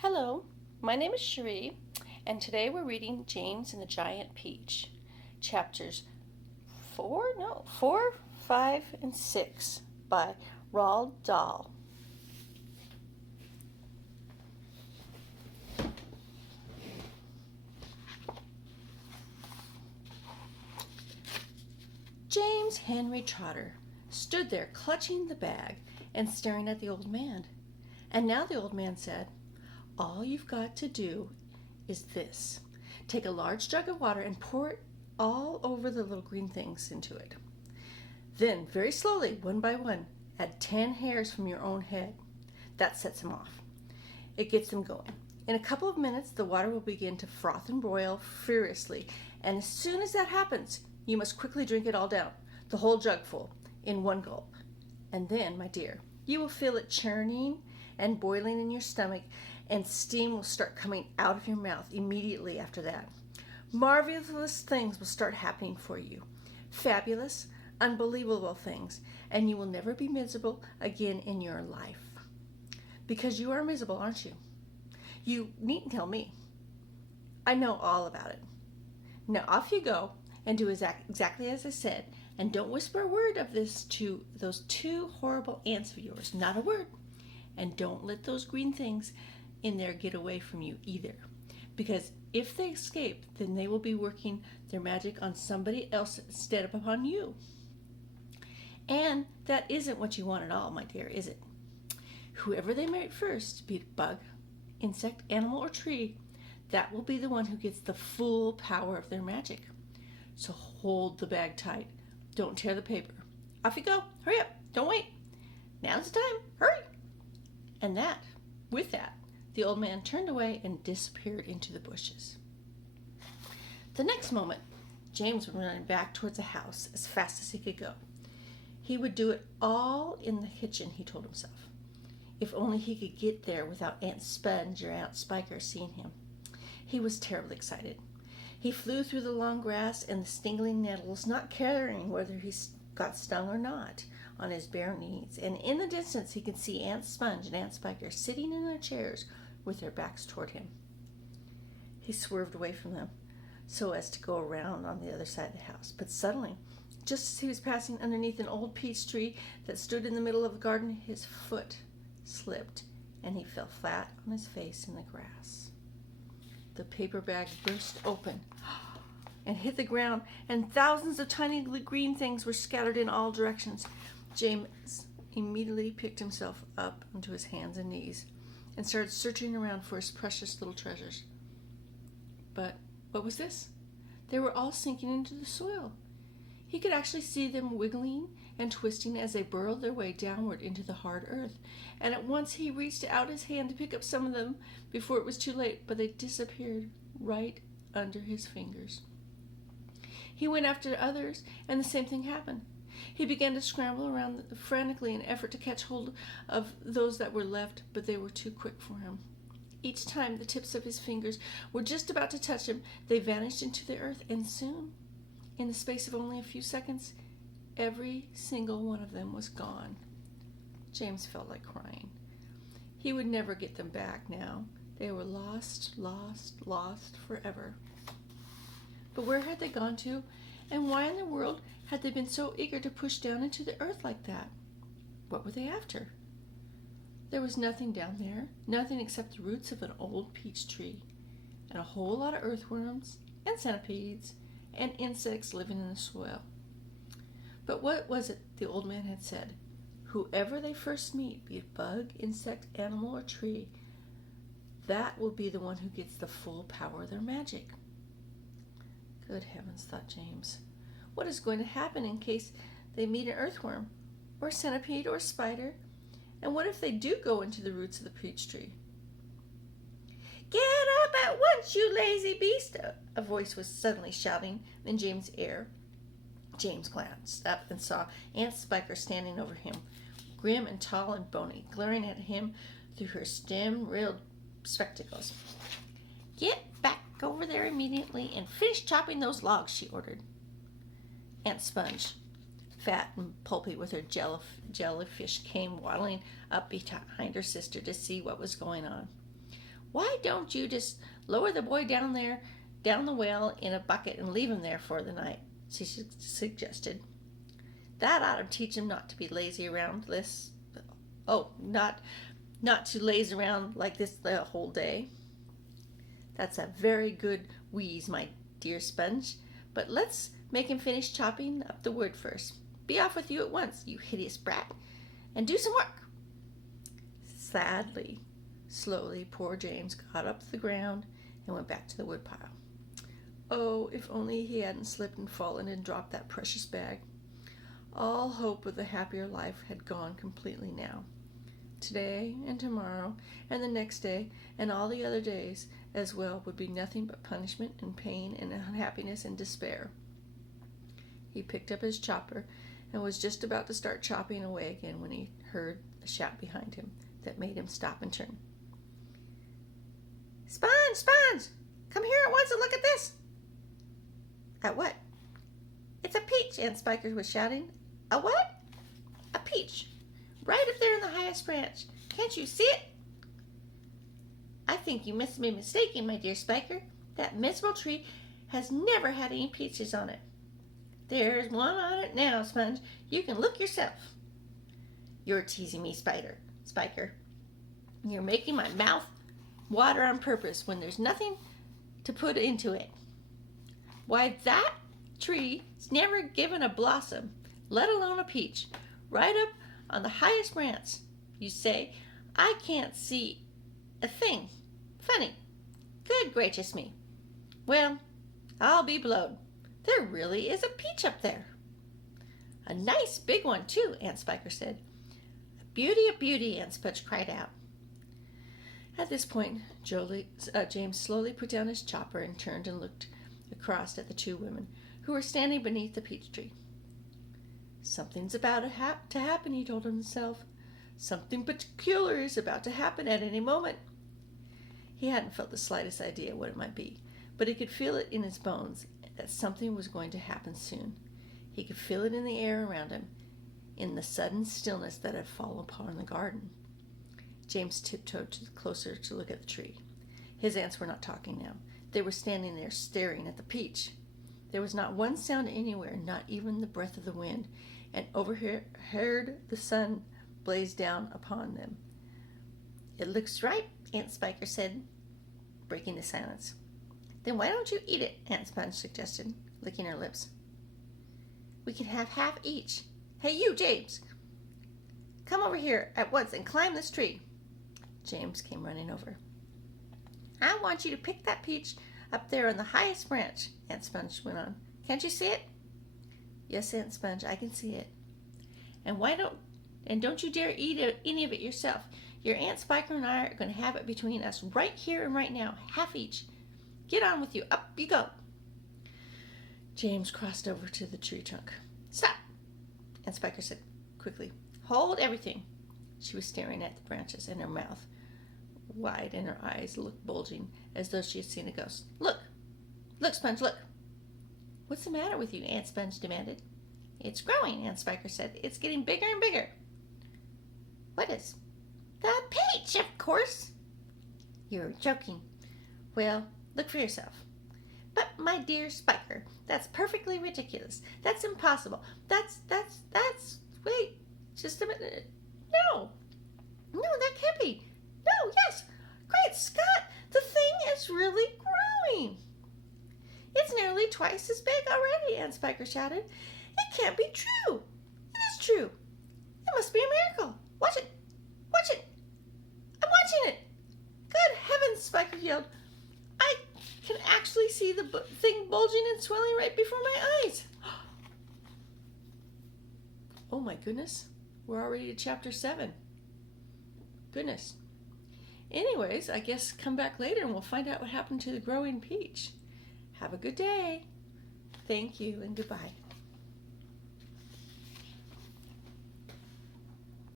Hello, my name is Cherie, and today we're reading James and the Giant Peach, chapters 4, 5, and 6 by Roald Dahl. James Henry Trotter stood there clutching the bag and staring at the old man. And now the old man said, "All you've got to do is this. Take a large jug of water and pour it all over the little green things into it. Then, very slowly, one by one, add 10 hairs from your own head. That sets them off. It gets them going. In a couple of minutes, the water will begin to froth and boil furiously, and as soon as that happens, you must quickly drink it all down, the whole jug full, in one gulp. And then, my dear, you will feel it churning and boiling in your stomach, and steam will start coming out of your mouth immediately after that. Marvelous things will start happening for you. Fabulous, unbelievable things, and you will never be miserable again in your life. Because you are miserable, aren't you? You needn't tell me. I know all about it. Now off you go and do exactly as I said, and don't whisper a word of this to those two horrible aunts of yours, not a word. And don't let those green things in there get away from you either. Because if they escape, then they will be working their magic on somebody else instead of upon you. And that isn't what you want at all, my dear, is it? Whoever they meet first, be it bug, insect, animal, or tree, that will be the one who gets the full power of their magic. So hold the bag tight. Don't tear the paper. Off you go. Hurry up. Don't wait. Now's the time. Hurry. And with that, the old man turned away and disappeared into the bushes. The next moment, James was running back towards the house as fast as he could go. He would do it all in the kitchen, he told himself. If only he could get there without Aunt Sponge or Aunt Spiker seeing him. He was terribly excited. He flew through the long grass and the stinging nettles, not caring whether he got stung or not, on his bare knees, and in the distance he could see Aunt Sponge and Aunt Spiker sitting in their chairs with their backs toward him. He swerved away from them so as to go around on the other side of the house, but suddenly, just as he was passing underneath an old peach tree that stood in the middle of the garden, his foot slipped and he fell flat on his face in the grass. The paper bag burst open and hit the ground, and thousands of tiny green things were scattered in all directions. James immediately picked himself up onto his hands and knees and started searching around for his precious little treasures. But what was this? They were all sinking into the soil. He could actually see them wiggling and twisting as they burrowed their way downward into the hard earth, and at once he reached out his hand to pick up some of them before it was too late, but they disappeared right under his fingers. He went after others, and the same thing happened. He began to scramble around frantically in an effort to catch hold of those that were left, but they were too quick for him. Each time the tips of his fingers were just about to touch him, they vanished into the earth, and soon, in the space of only a few seconds, every single one of them was gone. James felt like crying. He would never get them back now. They were lost, lost, lost forever. But where had they gone to, and why in the world had they been so eager to push down into the earth like that? What were they after? There was nothing down there, nothing except the roots of an old peach tree, and a whole lot of earthworms, and centipedes, and insects living in the soil. But what was it the old man had said? Whoever they first meet, be it bug, insect, animal, or tree, that will be the one who gets the full power of their magic. Good heavens, thought James. What is going to happen in case they meet an earthworm, or a centipede, or a spider? And what if they do go into the roots of the peach tree? "Get up at once, you lazy beast!" a voice was suddenly shouting in James' ear. James glanced up and saw Aunt Spiker standing over him, grim and tall and bony, glaring at him through her stem-rimmed spectacles. "Get back over there immediately and finish chopping those logs," she ordered. Aunt Sponge, fat and pulpy with her jellyfish, came waddling up behind her sister to see what was going on. Why don't you just lower the boy down there, down the well in a bucket and leave him there for the night? She suggested. That ought to teach him not to be lazy around this. Oh, not to laze around like this the whole day. That's a very good wheeze, my dear Sponge. But let's make him finish chopping up the wood first. Be off with you at once, you hideous brat, and do some work. Sadly, slowly, poor James got up to the ground and went back to the woodpile. Oh, if only he hadn't slipped and fallen and dropped that precious bag. All hope of the happier life had gone completely now. Today and tomorrow and the next day and all the other days as well would be nothing but punishment and pain and unhappiness and despair. He picked up his chopper and was just about to start chopping away again when he heard a shout behind him that made him stop and turn. Sponge! Sponge! Come here at once and look at this! At what? It's a peach, Aunt Spiker was shouting. A what? A peach. Right up there in the highest branch. Can't you see it? I think you must be mistaken, my dear Spiker. That miserable tree has never had any peaches on it. There's one on it now, Sponge. You can look yourself. You're teasing me, Spiker. You're making my mouth water on purpose when there's nothing to put into it. Why, that tree's never given a blossom, let alone a peach, right up on the highest branch. You say, I can't see a thing. Funny. Good gracious me. Well, I'll be blowed. There really is a peach up there. A nice big one, too, Aunt Spiker said. A beauty, Aunt Sponge cried out. At this point, James slowly put down his chopper and turned and looked across at the two women who were standing beneath the peach tree. Something's about to happen, he told himself. Something peculiar is about to happen at any moment. He hadn't felt the slightest idea what it might be, but he could feel it in his bones that something was going to happen soon. He could feel it in the air around him, in the sudden stillness that had fallen upon the garden. James tiptoed closer to look at the tree. His aunts were not talking now. They were standing there staring at the peach. There was not one sound anywhere, not even the breath of the wind, and overheard the sun blaze down upon them. It looks ripe, Aunt Spiker said, breaking the silence. Then why don't you eat it? Aunt Sponge suggested, licking her lips. We can have half each. Hey, you, James! Come over here at once and climb this tree. James came running over. I want you to pick that peach up there on the highest branch, Aunt Sponge went on. Can't you see it? Yes, Aunt Sponge, I can see it. And don't you dare eat any of it yourself. Your Aunt Spiker and I are going to have it between us right here and right now, half each. Get on with you. Up you go. James crossed over to the tree trunk. Stop, Aunt Spiker said quickly. Hold everything. She was staring at the branches, and her mouth wide and her eyes looked bulging as though she had seen a ghost. Look, Sponge, look. What's the matter with you? Aunt Sponge demanded. It's growing, Aunt Spiker said. It's getting bigger and bigger. What is? The peach, of course. You're joking. Well, look for yourself. But, my dear Spiker, that's perfectly ridiculous. That's impossible. That's, wait, just a minute. No, that can't be. No, yes. Great Scott, the thing is really growing. It's nearly twice as big already, Aunt Spiker shouted. It can't be true. It is true. It must be a miracle. Watch it. I'm watching it. Good heavens, Spiker yelled. I can actually see the thing bulging and swelling right before my eyes. Oh my goodness. We're already at chapter 7. Goodness. Anyways, I guess come back later and we'll find out what happened to the growing peach. Have a good day. Thank you and goodbye.